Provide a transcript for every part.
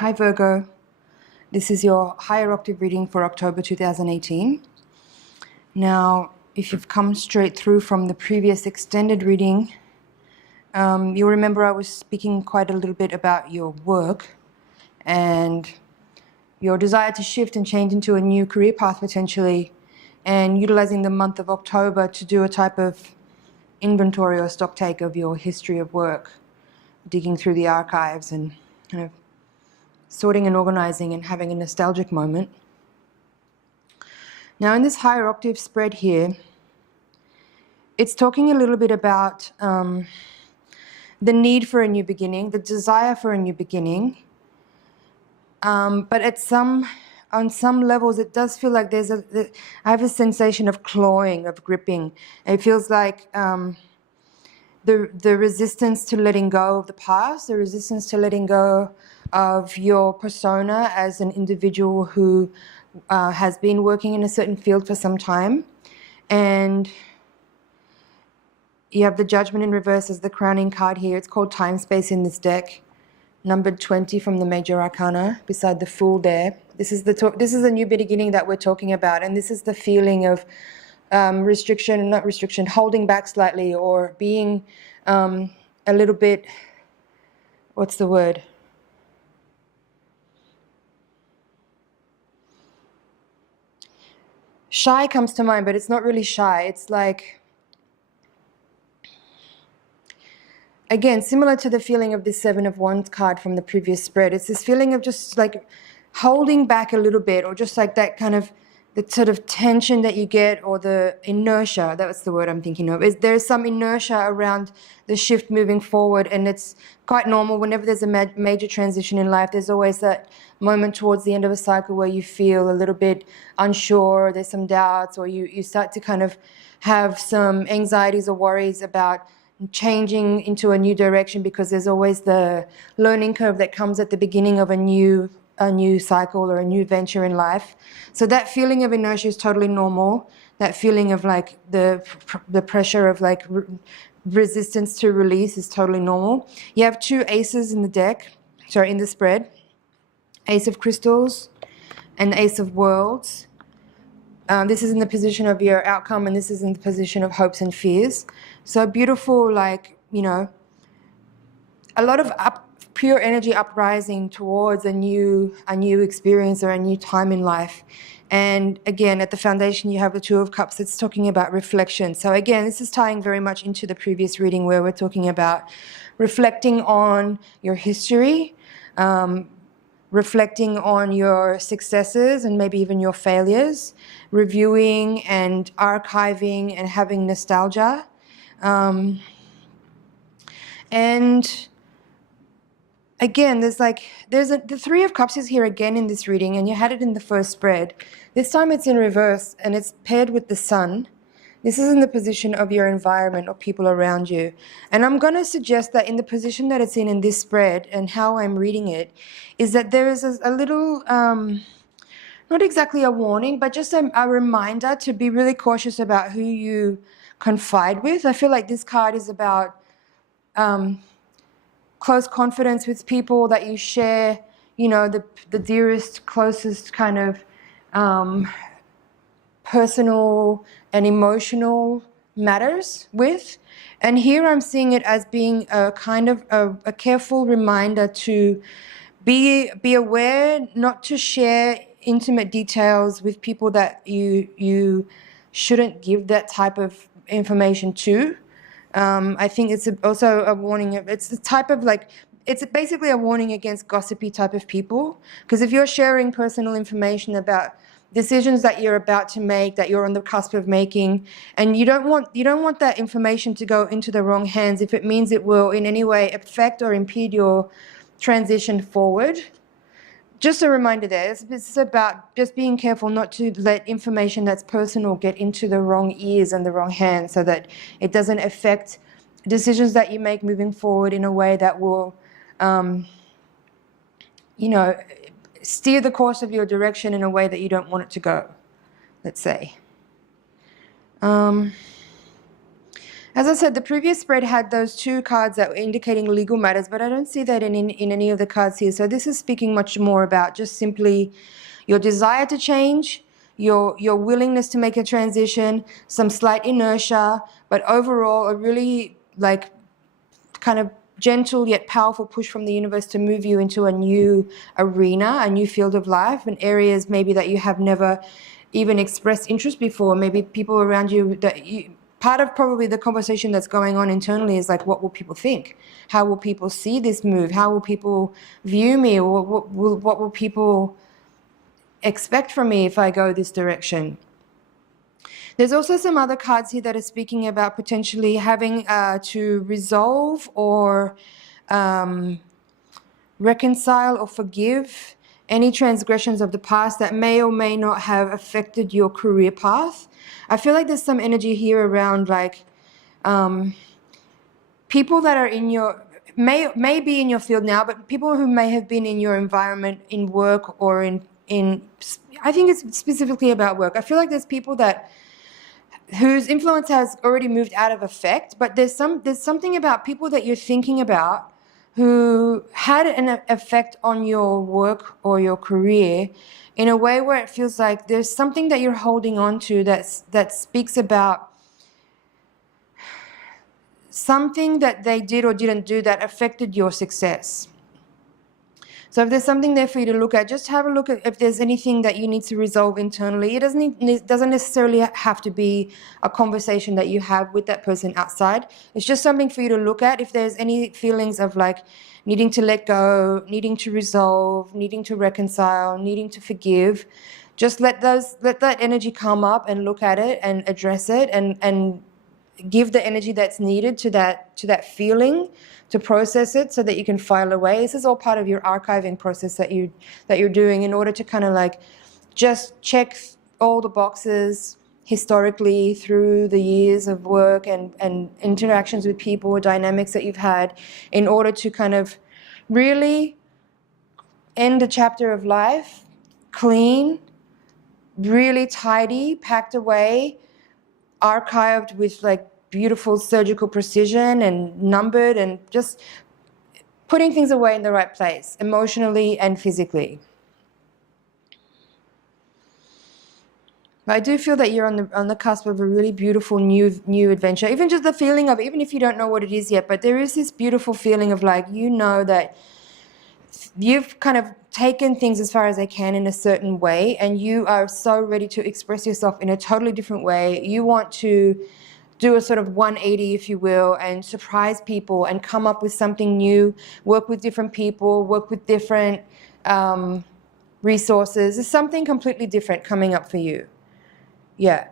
Hi Virgo, this is your Higher Octave reading for October 2018. Now, if you've come straight through from the previous extended reading, you'll remember I was speaking quite a little bit about your work and your desire to shift and change into a new career path potentially, and utilizing the month of October to do a type of inventory or stock take of your history of work, digging through the archives and kind of sorting and organizing and having a nostalgic moment. Now in this higher octave spread here, it's talking a little bit about the need for a new beginning, the desire for a new beginning, but on some levels it does feel like I have a sensation of clawing, of gripping. It feels like the resistance to letting go of the past, the resistance to letting go of your persona as an individual who has been working in a certain field for some time. And you have the Judgment in reverse as the crowning card here. It's called Time Space in this deck, numbered 20 from the Major Arcana, beside the Fool there. This is a new beginning that we're talking about, and this is the feeling of holding back slightly, or being a little bit, what's the word? Shy comes to mind, but it's not really shy. It's like, again, similar to the feeling of this Seven of Wands card from the previous spread. It's this feeling of just like holding back a little bit, or just like that kind of, the sort of tension that you get, or the inertia, that's the word I'm thinking of. There's some inertia around the shift moving forward, and it's quite normal. Whenever there's a major transition in life, there's always that moment towards the end of a cycle where you feel a little bit unsure, there's some doubts, or you start to kind of have some anxieties or worries about changing into a new direction, because there's always the learning curve that comes at the beginning of a new cycle or a new venture in life. So that feeling of inertia is totally normal. That feeling of like the pressure of like resistance to release is totally normal. You have two aces in the deck, sorry, in the spread. Ace of Crystals and Ace of Worlds. This is in the position of your outcome, and this is in the position of hopes and fears. So beautiful, like, you know, a lot of pure energy uprising towards a new experience or a new time in life. And again, at the foundation, you have the Two of Cups. It's talking about reflection. So again, this is tying very much into the previous reading, where we're talking about reflecting on your history, reflecting on your successes and maybe even your failures, reviewing and archiving and having nostalgia. And again, the Three of Cups is here again in this reading, and you had it in the first spread. This time it's in reverse, and it's paired with the Sun. This is in the position of your environment or people around you. And I'm going to suggest that in the position that it's in this spread, and how I'm reading it, is that there is a little, not exactly a warning, but just a reminder to be really cautious about who you confide with. I feel like this card is about close confidence with people that you share, you know, the dearest, closest kind of personal and emotional matters with. And here I'm seeing it as being a kind of a careful reminder to be aware not to share intimate details with people that you shouldn't give that type of information to. I think it's also a warning. It's the type of like, it's basically a warning against gossipy type of people. Because if you're sharing personal information about decisions that you're about to make, that you're on the cusp of making, and you don't want that information to go into the wrong hands if it means it will in any way affect or impede your transition forward. Just a reminder there, it's about just being careful not to let information that's personal get into the wrong ears and the wrong hands, so that it doesn't affect decisions that you make moving forward in a way that will, you know, steer the course of your direction in a way that you don't want it to go, let's say. As I said, the previous spread had those two cards that were indicating legal matters, but I don't see that in any of the cards here. So this is speaking much more about just simply your desire to change, your willingness to make a transition, some slight inertia, but overall a really like kind of gentle yet powerful push from the universe to move you into a new arena, a new field of life, in areas maybe that you have never even expressed interest before. Maybe people around you that you, part of probably the conversation that's going on internally is like, what will people think? How will people see this move? How will people view me? Or what will people expect from me if I go this direction? There's also some other cards here that are speaking about potentially having to resolve or reconcile or forgive any transgressions of the past that may or may not have affected your career path. I feel like there's some energy here around like people that are in your, may be in your field now, but people who may have been in your environment in work or in I think it's specifically about work. I feel like there's people that whose influence has already moved out of effect, but there's something about people that you're thinking about who had an effect on your work or your career in a way where it feels like there's something that you're holding on to that speaks about something that they did or didn't do that affected your success. So if there's something there for you to look at, just have a look at if there's anything that you need to resolve internally. It doesn't necessarily have to be a conversation that you have with that person outside. It's just something for you to look at. If there's any feelings of like needing to let go, needing to resolve, needing to reconcile, needing to forgive, just let that energy come up and look at it and address it and give the energy that's needed to that feeling, to process it so that you can file away. This is all part of your archiving process that you're doing in order to kind of like just check all the boxes historically through the years of work and interactions with people, dynamics that you've had, in order to kind of really end a chapter of life clean, really tidy, packed away, archived with like beautiful surgical precision and numbered, and just putting things away in the right place, emotionally and physically. But I do feel that you're on the cusp of a really beautiful new adventure. Even just the feeling of, even if you don't know what it is yet, but there is this beautiful feeling of like, you know that you've kind of taken things as far as they can in a certain way, and you are so ready to express yourself in a totally different way. You want to do a sort of 180, if you will, and surprise people and come up with something new, work with different people, work with different resources. There's something completely different coming up for you. Yeah.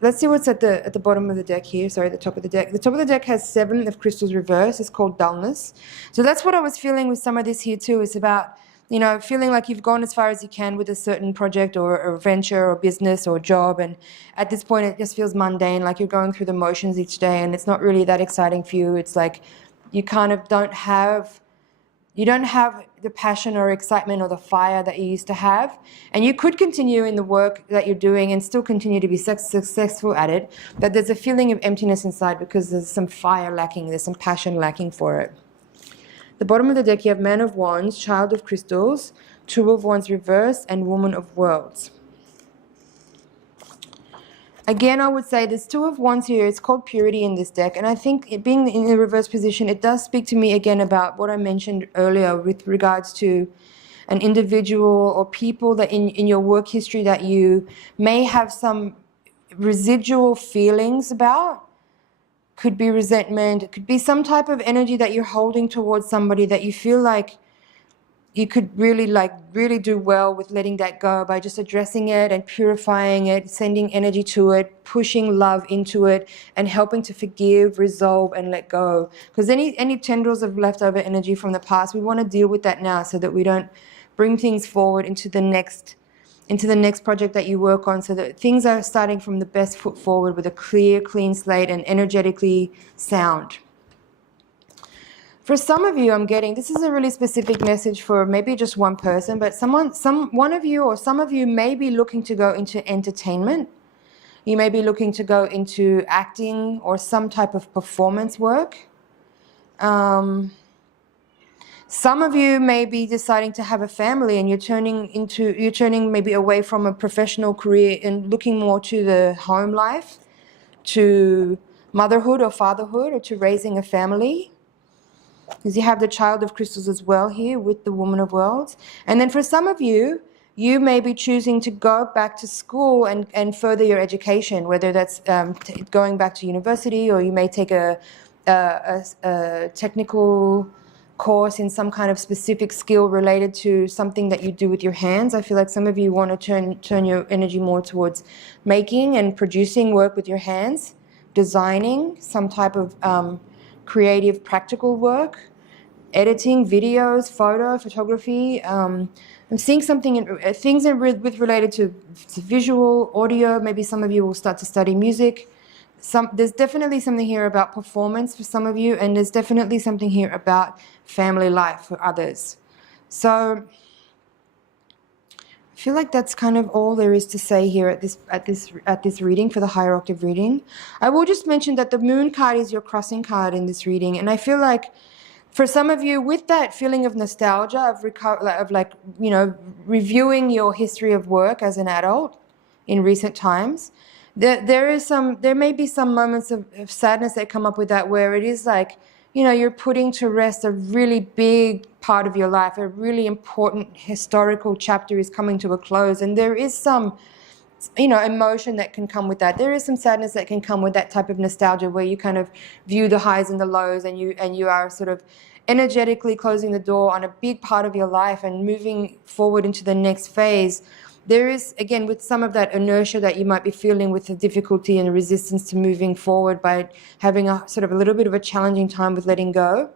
Let's see what's at the bottom of the deck here. Sorry, the top of the deck. The top of the deck has 7 of crystals reversed. It's called dullness. So that's what I was feeling with some of this here too. It's about, you know, feeling like you've gone as far as you can with a certain project or venture or business or job, and at this point it just feels mundane, like you're going through the motions each day and it's not really that exciting for you. It's like you kind of don't have the passion or excitement or the fire that you used to have, and you could continue in the work that you're doing and still continue to be successful at it, but there's a feeling of emptiness inside because there's some fire lacking, there's some passion lacking for it. The bottom of the deck, you have Man of Wands, Child of Crystals, 2 of Wands reversed, and Woman of Worlds. Again, I would say there's 2 of Wands here. It's called Purity in this deck. And I think it being in the reverse position, it does speak to me again about what I mentioned earlier with regards to an individual or people that in your work history that you may have some residual feelings about. Could be resentment. It could be some type of energy that you're holding towards somebody that you feel like you could really do well with letting that go by just addressing it and purifying it, sending energy to it, pushing love into it, and helping to forgive, resolve, and let go. Because any tendrils of leftover energy from the past, we want to deal with that now so that we don't bring things forward into the next project that you work on, so that things are starting from the best foot forward with a clear, clean slate and energetically sound. For some of you, I'm getting, this is a really specific message for maybe just one person, but one of you or some of you may be looking to go into entertainment. You may be looking to go into acting or some type of performance work. Some of you may be deciding to have a family, and you're turning maybe away from a professional career and looking more to the home life, to motherhood or fatherhood, or to raising a family. Because you have the Child of Crystals as well here with the Woman of Worlds. And then for some of you, you may be choosing to go back to school and further your education, whether that's going back to university, or you may take a technical course in some kind of specific skill related to something that you do with your hands. I feel like some of you want to turn your energy more towards making and producing work with your hands, designing some type of creative practical work, editing videos, photography. I'm seeing something things with related to visual, audio. Maybe some of you will start to study music. There's definitely something here about performance for some of you, and there's definitely something here about family life for others. So I feel like that's kind of all there is to say here at this reading for the Higher Octave reading. I will just mention that the Moon card is your crossing card in this reading, and I feel like for some of you, with that feeling of nostalgia, of like, you know, reviewing your history of work as an adult in recent times, there may be some moments of sadness that come up with that, where it is like, you know, you're putting to rest a really big part of your life, a really important historical chapter is coming to a close, and there is some, you know, emotion that can come with that. There is some sadness that can come with that type of nostalgia, where you kind of view the highs and the lows, and you are sort of energetically closing the door on a big part of your life and moving forward into the next phase. There is, again, with some of that inertia that you might be feeling with the difficulty and the resistance to moving forward by having a sort of a little bit of a challenging time with letting go.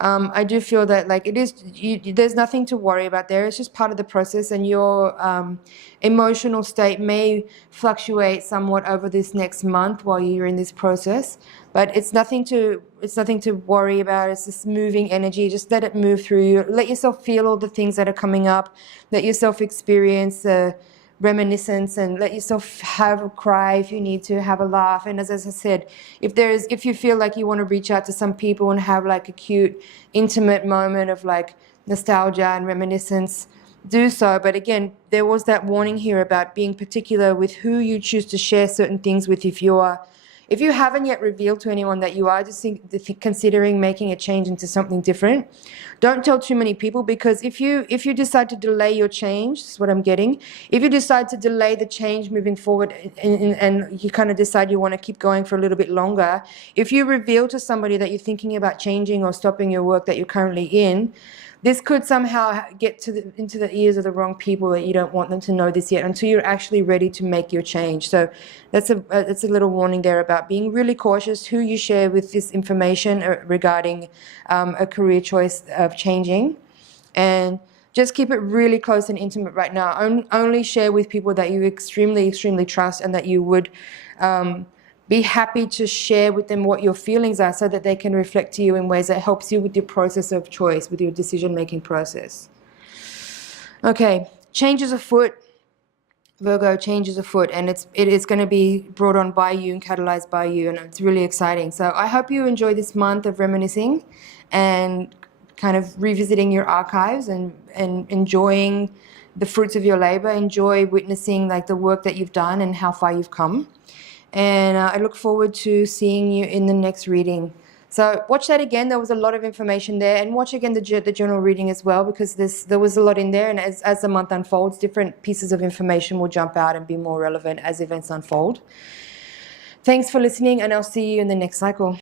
I do feel that, like, there's nothing to worry about there. It's just part of the process, and your emotional state may fluctuate somewhat over this next month while you're in this process. But it's nothing to worry about. It's just moving energy. Just let it move through you. Let yourself feel all the things that are coming up. Let yourself experience reminiscence, and let yourself have a cry if you need to, have a laugh. And as I said, if you feel like you want to reach out to some people and have like a cute, intimate moment of like nostalgia and reminiscence, do so. But again, there was that warning here about being particular with who you choose to share certain things with. If you haven't yet revealed to anyone that you are just considering making a change into something different, don't tell too many people, because if you decide to delay your change, this is what I'm getting, if you decide to delay the change moving forward, and you kind of decide you want to keep going for a little bit longer, if you reveal to somebody that you're thinking about changing or stopping your work that you're currently in, this could somehow get into the ears of the wrong people, that you don't want them to know this yet until you're actually ready to make your change. So that's a little warning there about being really cautious who you share with this information regarding a career choice of changing. And just keep it really close and intimate right now. Only share with people that you extremely, extremely trust, and that you would be happy to share with them what your feelings are, so that they can reflect to you in ways that helps you with your process of choice, with your decision-making process. Okay, change is afoot. Virgo, change is afoot, and it is going to be brought on by you and catalyzed by you, and it's really exciting. So I hope you enjoy this month of reminiscing and kind of revisiting your archives and enjoying the fruits of your labor. Enjoy witnessing like the work that you've done and how far you've come. And I look forward to seeing you in the next reading. So watch that again. There was a lot of information there, and watch again the general reading as well, because there was a lot in there, and as the month unfolds, different pieces of information will jump out and be more relevant as events unfold. Thanks for listening, and I'll see you in the next cycle.